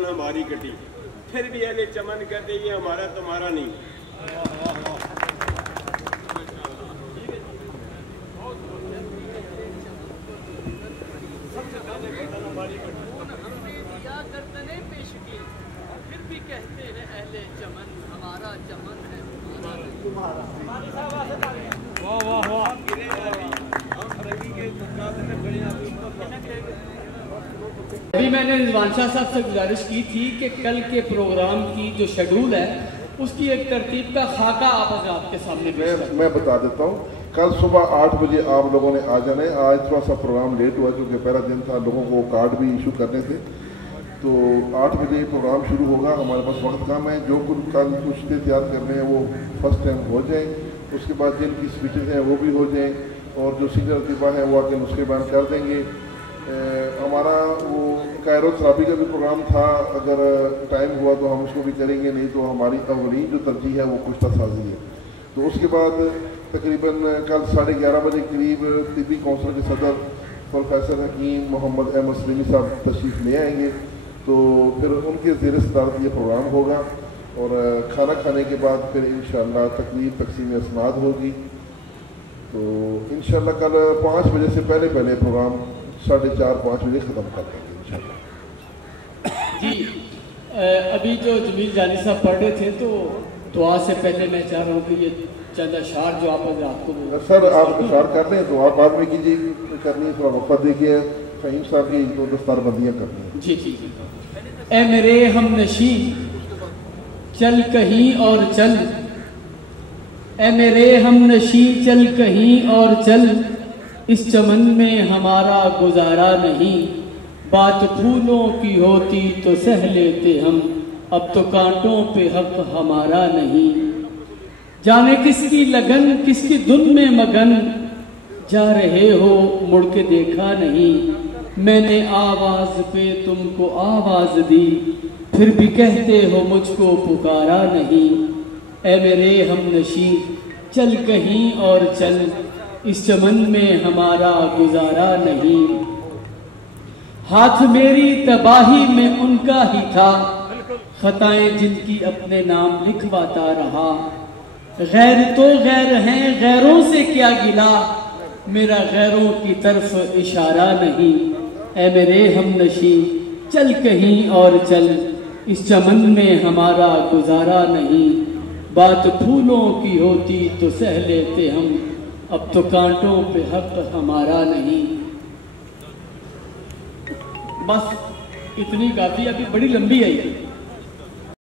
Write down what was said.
गर्दन हमारी कटी, फिर भी अहले चमन कहते ये हमारा तुम्हारा नहीं। फिर भी कहते हैं अहले चमन हमारा चमन है तुम्हारा। वाह वाह वाह। अभी मैंने रिजवान शाह साहब से गुजारिश की थी कि कल के प्रोग्राम की जो शेड्यूल है उसकी एक तरतीब का खाका आपके सामने मैं बता देता हूँ। कल सुबह 8 बजे आप लोगों ने आ जाना है। आज थोड़ा सा प्रोग्राम लेट हुआ क्योंकि पहला दिन था, लोगों को कार्ड भी इशू करने थे, तो 8 बजे प्रोग्राम शुरू होगा। हमारे पास वक्त कम है, जो कल कुछ तैयार करने हैं वो फर्स्ट टाइम हो जाए, उसके बाद जिनकी स्पीचेज हैं वो भी हो जाएँ, और जो सीनियर अतिबा हैं वो आके नुस्खे बयान कर देंगे। हमारा वो कायरो थेरापी का भी प्रोग्राम था, अगर टाइम हुआ तो हम उसको भी करेंगे, नहीं तो हमारी अवली जो तरजीह है वो कुश्ता साजी है। तो उसके बाद तकरीबन कल 11:30 बजे करीब तिब्बी काउंसिल के सदर प्रोफेसर हकीम मोहम्मद अहमद सलीमी साहब तशरीफ़ ले आएंगे, तो फिर उनके ज़ेर सदारत ये प्रोग्राम होगा। और खाना खाने के बाद फिर इंशाअल्लाह तकरीब तकसीम असनाद होगी। तो इंशाअल्लाह कल 5 बजे से पहले प्रोग्राम 4:30-5 बजे ख़त्म कर देंगे इंशाअल्लाह। जी अभी जो जमील जानी साहब पढ़ रहे थे, तो दुआ से पहले मैं चाह रहा हूँ कि ये चंद अशार जो आप आपको सर आप अशार कर लें तो आप बाद में कीजिए, करनी है थोड़ा वक्त देखिए। फ़हीम साहब की तो दस्तारबंदियाँ करनी है। जी जी जी। ए मेरे हमनशी चल कहीं और चल, ए मेरे हमनशी चल कहीं और चल, इस चमन में हमारा गुजारा नहीं। बात फूलों की होती तो सह लेते हम, अब तो कांटों पे हक हमारा नहीं। जाने किसकी लगन किसकी धुन में मगन, जा रहे हो मुड़ के देखा नहीं। मैंने आवाज पे तुमको आवाज दी, फिर भी कहते हो मुझको पुकारा नहीं। ए मेरे हमनशी चल कहीं और चल, इस चमन में हमारा गुजारा नहीं। हाथ मेरी तबाही में उनका ही था, खताएं जिनकी अपने नाम लिखवाता रहा। गैर तो गैर हैं, गैरों से क्या गिला, मेरा गैरों की तरफ इशारा नहीं। ए मेरे हमनशी चल कहीं और चल, इस चमन में हमारा गुजारा नहीं। बात फूलों की होती तो सह लेते हम, अब तो कांटों पे हक हमारा नहीं। बस इतनी काफी, अभी बड़ी लंबी है ये।